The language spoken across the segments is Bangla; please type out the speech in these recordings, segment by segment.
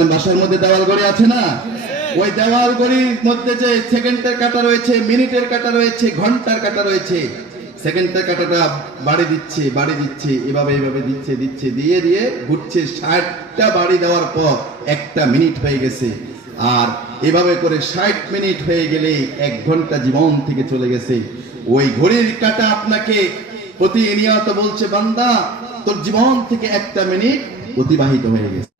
বলেন বাসার মধ্যে দেওয়াল ঘড়ি আছে না? ওই দেওয়াল ঘড়ির মধ্যে যে সেকেন্ডের কাটা রয়েছে, মিনিটের কাটা রয়েছে, ঘণ্টার কাটা রয়েছে, সেকেন্ডের কাটাটা বাড়ি দিচ্ছে বাড়ি দিচ্ছে, এভাবে এভাবে দিচ্ছে দিচ্ছে, দিয়ে দিয়ে ঘুরছে। ষাটটা বাড়ি দেওয়ার পর একটা মিনিট হয়ে গেছে। আর এভাবে করে ষাট মিনিট হয়ে গেলে এক ঘণ্টা জীবন থেকে চলে গেছে। ওই ঘড়ির কাটা আপনাকে প্রতি প্রতিনিয়ত বলছে, বান্দা, তোর জীবন থেকে একটা মিনিট অতিবাহিত হয়ে গেছে।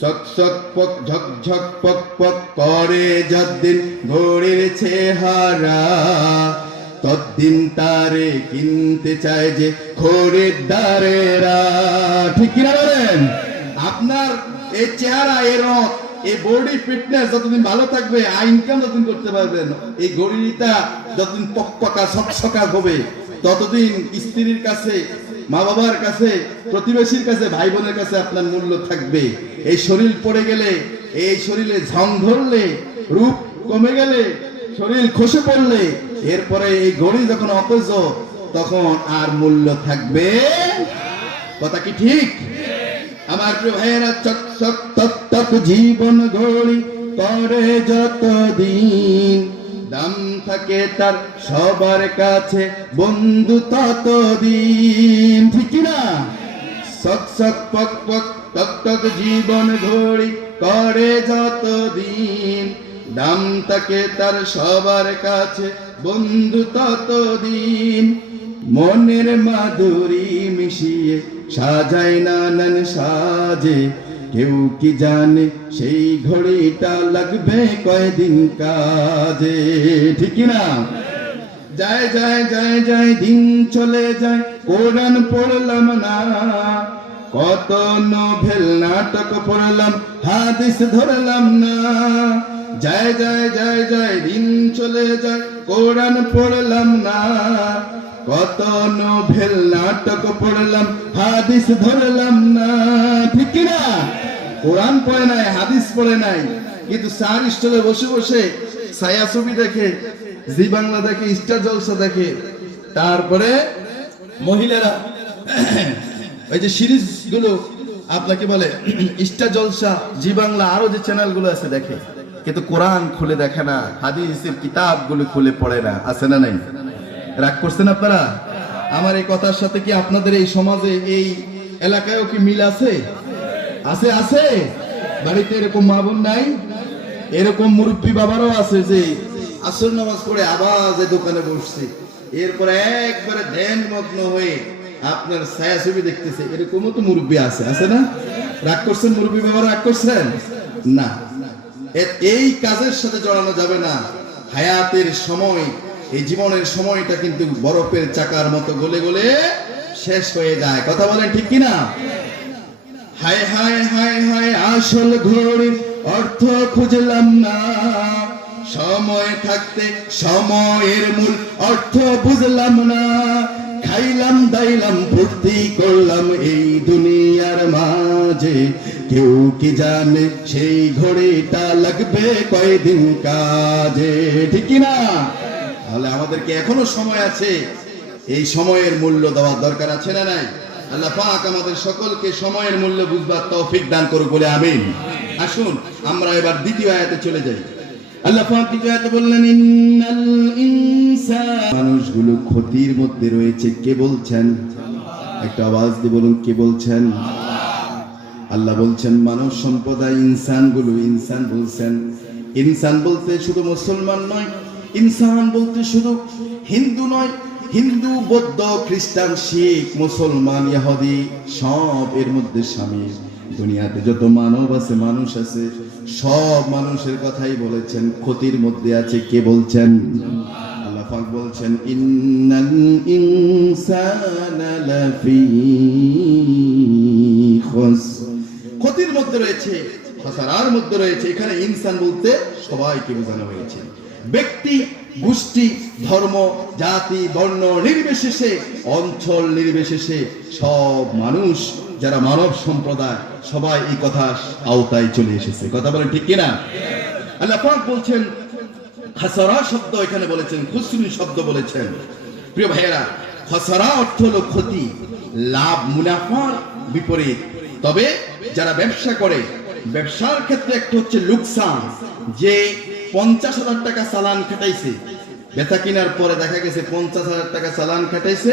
সক সক পক ঝক ঝক পক পক করে যদ্দিন ঘড়ির চেহারা তদ্দিন তারে কিনতে চায় যে খরিদ্দারেরা ঠিক কিনা বলেন? আপনার এই চেহারা এর এই বডি ফিটনেস যতদিন ভালো থাকবে আই ইনকাম যতদিন করতে পারবেন, এই গড়িটা যতদিন পকপকা সকসকা হবে, ততদিন স্ত্রীর কাছে মা বাবার কাছে, প্রতিবেশীর কাছে ভাই বোনের কাছে আপনার মূল্য থাকবে। এই শরীর পড়ে গেলে, এই শরীরে ঝং ধরলে, রূপ কমে গেলে, শরীর খসে পড়লে, এরপরে এই ঘড়ি যখন অকেজ, তখন আর মূল্য থাকবে কথা কি ঠিক? আমার প্রিয় ভাইয়েরা চক চক তক জীবন ঘড়ি করে যত দিন দাম থাকে তার সবার কাছে। বন্ধু তত দিন ঠিক না? সক সক পক পক তক তক জীবন ঘড়ি করে যত দিন দাম থাকে তার সবার কাছে, বন্ধু তত দিন মনের মাধুরী মিশিয়ে সাজায় নানান সাজে। কেউ কি জানে সেই ঘড়িটা লাগবে কয়দিন কাজে? ঠিক না যায় যায় যায় যায়, দিন চলে যায়, কোরআন পড়লাম না। কত নোভেল নাটক পড়লাম, হাদিস ধরলাম না। যায় যায় যায় যায়, দিন চলে যায়, কোরআন পড়লাম না। কত নোভেল নাটক পড়লাম, হাদিস ধরলাম না। ঠিক না কোরআন পড়ে নাই, হাদিস পড়ে নাই, কিন্তু চার স্টলে বসে বসে ছায়া ছবি দেখে, জি বাংলা দেখে, স্টার জলসা দেখে, তারপরে মহিলারা, ওই যে সিরিজগুলো আপনাকে বলে, স্টার জলসা, জি বাংলা, আরও যে চ্যানেলগুলো আছে দেখে, কিন্তু কোরআন খুলে দেখে না, হাদিসের কিতাবগুলো খুলে পড়ে না, আছে না নাই? রাগ করছেন আপনারা? আমার এই কথার সাথে কি আপনাদের এই সমাজে, এই এলাকায়ও কি মিল আছে? আছে আছে। বাড়িতে এরকম মা বোন নাই। এরকম মুরব্বী বাবারও আছে যে আসর নামাজ পড়ে আবার যে দোকানে বসছে। এরপরে একবারে ধ্যান মগ্ন হয়ে আপনার ছায়া ছবি দেখতেছে। এরকমও তো মুরব্বী আছে আছে না? রাগ করছেন মুরব্বী বাবা রাগ করছেন? না। এই কাজের সাথে জড়ানো যাবে না। হায়াতের সময়, এই জীবনের সময়টা কিন্তু বরফের চাকার মতো গলে গলে শেষ হয়ে যায়। কথা বলেন ঠিক কিনা? হায় হায় হায় হায় আসল ঘড়ির অর্থ খুঁজলাম না। সময় থাকতে সময়ের মূল অর্থ বুঝলাম না। খাইলাম, দাইলাম, ফুর্তি করলাম এই দুনিয়ার মাঝে। কেউ কি জানে সেই ঘড়িটা লাগবে কয়দিন কাজে, ঠিক না? তাহলে আমাদেরকে এখনও সময় আছে। এই সময়ের মূল্য দেওয়ার দরকার আছে না নাই? আল্লাহ পাক আমাদের সকলকে সময়ের মূল্য বুঝবার তৌফিক দান করুক বলে আমিন। আসুন, আমরা এবার দ্বিতীয় আয়াতে চলে যাই। আল্লাহ পাক দ্বিতীয় আয়াতে বললেন, ইন্নাল ইনসান মানুষগুলো ক্ষতির মধ্যে রয়েছে, কে বলছেন? একটা আওয়াজ দিয়ে বলুন, কে বলছেন? আল্লাহ বলছেন, মানব সম্প্রদায় ইনসানগুলো, ইনসান বলছেন। ইনসান বলতে শুধু মুসলমান নয়, ইনসান বলতে শুধু হিন্দু নয় হিন্দু, বৌদ্ধ, খ্রিস্টান, শিখ, মুসলমান, ইহুদি, সব এর মধ্যে শামিল দুনিয়াতে যত মানব আছে, মানুষ আছে, সব মানুষের কথাই বলেছেন, ক্ষতির মধ্যে আছে কে বলছেন? আল্লাহ পাক বলছেন, ইন্নাল ইনসানা লাফি ক্ষতির মধ্যে রয়েছে খসারার মধ্যে রয়েছে। এখানে ইনসান বলতে সবাইকে বোঝানো হয়েছে। ব্যক্তি, গোষ্ঠী, ধর্ম, জাতি, বর্ণ নির্বিশেষে, অঞ্চল নির্বিশেষে সব মানুষ, যারা মানব সম্প্রদায়, সবাই এই কথা আওতায় চলে এসেছে। কথা বলেন ঠিক কিনা? আল্লাহ পাক বলছেন, খাসারা শব্দ এখানে বলেছেন, খুসরু শব্দ বলেছেন। প্রিয় ভাইয়েরা, খসরা অর্থ হলো ক্ষতি, লাভ, মুনাফার বিপরীত। তবে যারা ব্যবসা করে ব্যবসার ক্ষেত্রে একটা হচ্ছে লুকসান, যে পঞ্চাশ হাজার টাকা চালান খাটাইছে। বেচা কেনার পরে দেখা গেছে পঞ্চাশ হাজার টাকা চালান খাটাইছে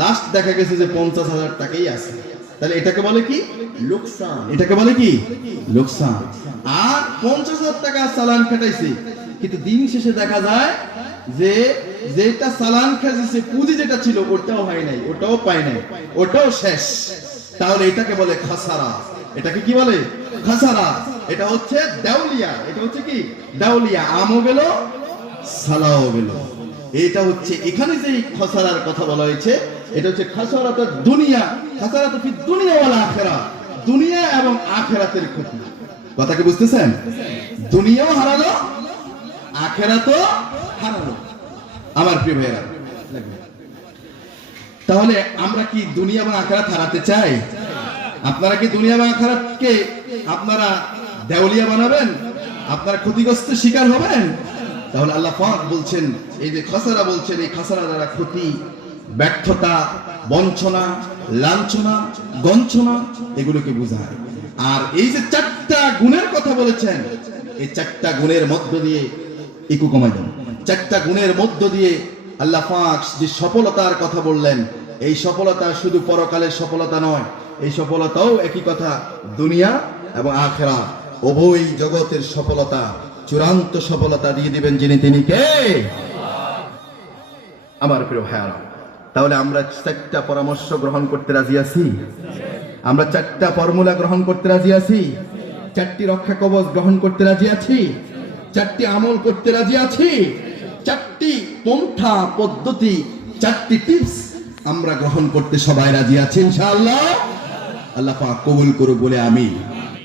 লাস্ট দেখা গেছে যে পঞ্চাশ হাজার টাকাই আছে। তাহলে এটাকে বলে কি? লোকসান। এটাকে বলে কি? লোকসান। আর পঞ্চাশ হাজার টাকা চালান খাটাইছে, কিন্তু দিন শেষে দেখা যায় যে যেটা চালান খাইছে পুঁজি যেটা ছিল, ওটাও হয় নাই, ওটাও পায় নাই, ওটাও শেষ। তাহলে এটাকে বলে খাসারা। এটাকে কি বলে? খাসারা। এটা হচ্ছে দেউলিয়া। এটা হচ্ছে কি? দেউলিয়া। আমও গেল, সালাও গেল। এটা হচ্ছে এখানে যে খসারার কথা বলা হয়েছে, এটা হচ্ছে খাসারাত দুনিয়া। খাসারাত ফি দুনিয়া ওয়াল আখিরা। দুনিয়া এবং আখিরাতের ক্ষতি। কথা কি বুঝতেছেন? দুনিয়াও হারালো, আখেরাতও হারালো। আমার প্রিয় ভাইয়েরা, তাহলে আমরা কি দুনিয়া এবং আখেরাত হারাতে চাই? আপনারা কি দুনিয়া এবং আখেরাতকে আপনারা দেওলিয়া বানাবেন? আপনারা ক্ষতিগ্রস্ত শিকার হবেন? তাহলে আল্লাহ পাক বলছেন, এই যে খাসারা বলছেন, এই খাসারা দ্বারা ক্ষতি, ব্যর্থতা, বঞ্চনা, লাঞ্ছনা গঞ্চনা এগুলোকে বোঝায়। আর এই যে চারটা গুণের কথা বলেছেন, এই চারটা গুণের মধ্য দিয়ে একটু কমাই দেন। চারটা গুণের মধ্য দিয়ে আল্লাহ পাক যে সফলতার কথা বললেন এই সফলতা শুধু পরকালের সফলতা নয়, এই সফলতাও একই কথা, দুনিয়া এবং আখেরা। উভয় জগতের সফলতা, চূড়ান্ত সফলতা দিয়ে দিবেন যিনি, তিনি কে? আমার প্রিয় ভাইয়ারা, তাহলে আমরা চারটা পরামর্শ গ্রহণ করতে রাজি আছি? আমরা চারটা ফর্মুলা গ্রহণ করতে রাজি আছি? চারটি রক্ষা কবচ গ্রহণ করতে রাজি আছি? চারটি আমল করতে রাজি আছি? চারটি পন্থা পদ্ধতি, চারটি টিপস আমরা গ্রহণ করতে সবাই রাজি আছি ইনশাআল্লাহ। আল্লাহ পাক কবুল করুক বলে আমি